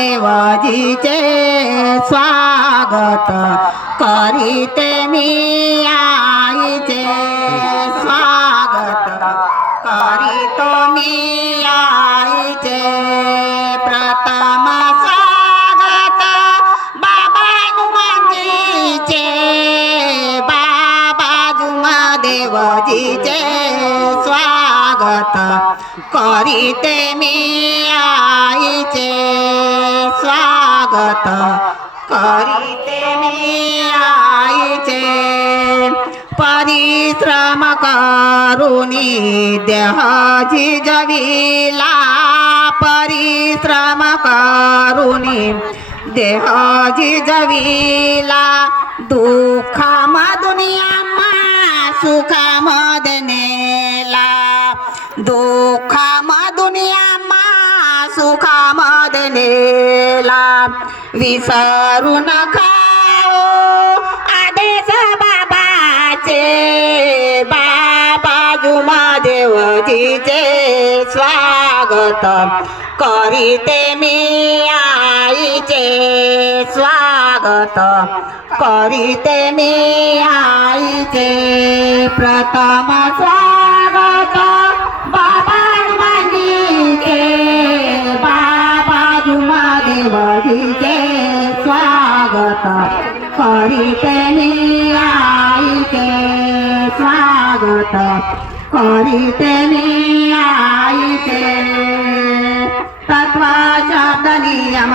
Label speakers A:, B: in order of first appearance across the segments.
A: देवजीचे स्वागत करीते मी आईचे स्वागत करीतो मी आईचे प्रथम स्वागत बाबा जुमाजीचे बाबा जुमा देवजीचे स्वागत करीते मी आई स्वागत करीते मी आईचे परिश्रम करुणी देहाची जविला परिश्रम करुणी देहाची जविला दुःखामधून आम्हा सुख सुखामध्ये नेला विसरू नका आदेश बाबाचे बाबा जुमा देवजीचे स्वागत करीते मी आईचे स्वागत करीते मी आईचे प्रथम करीते मी स्वागत. करीते आईते आईचे तत्वा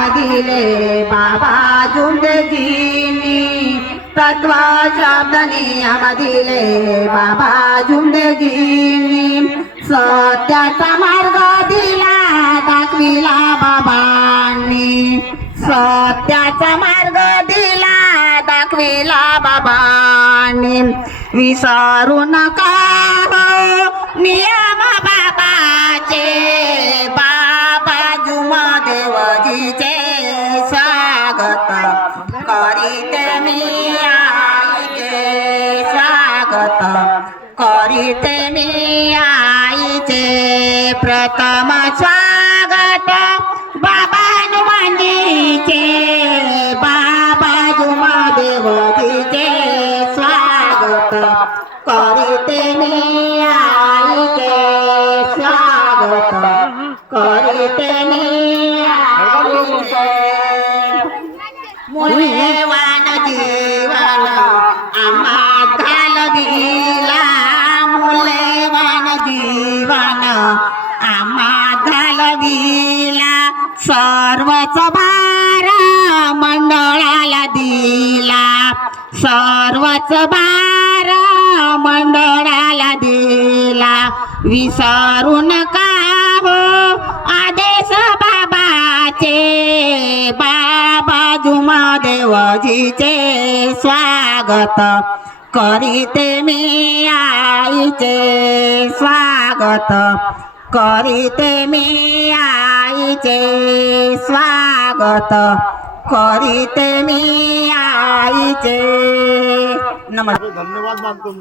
A: दिले बाबा झुंडजीनी. तत्वा शब्द दिले बाबा झुंडजीनी. सत्याचा मार दाखविला बाबानी विसरू नका हो. नियम बाबाचे बाबा जुमा देवजीचे स्वागत करीते मी आईचे स्वागत करीते मी आईचे. प्रथम स्वा मूल्यवान जीवन आम्हा घालविला मूल्यवान जीवन आम्हा घालविला सर्वच भार मंडळाला दिला सर्वच भार मंडळाला दिला विसरू नका हो आदेश बाबाचे बा जुमा देवजीचे स्वागत करीते मी आईचे स्वागत करीते मी आईचे स्वागत करीते मी आईचे नमस्कार
B: धन्यवाद मानतो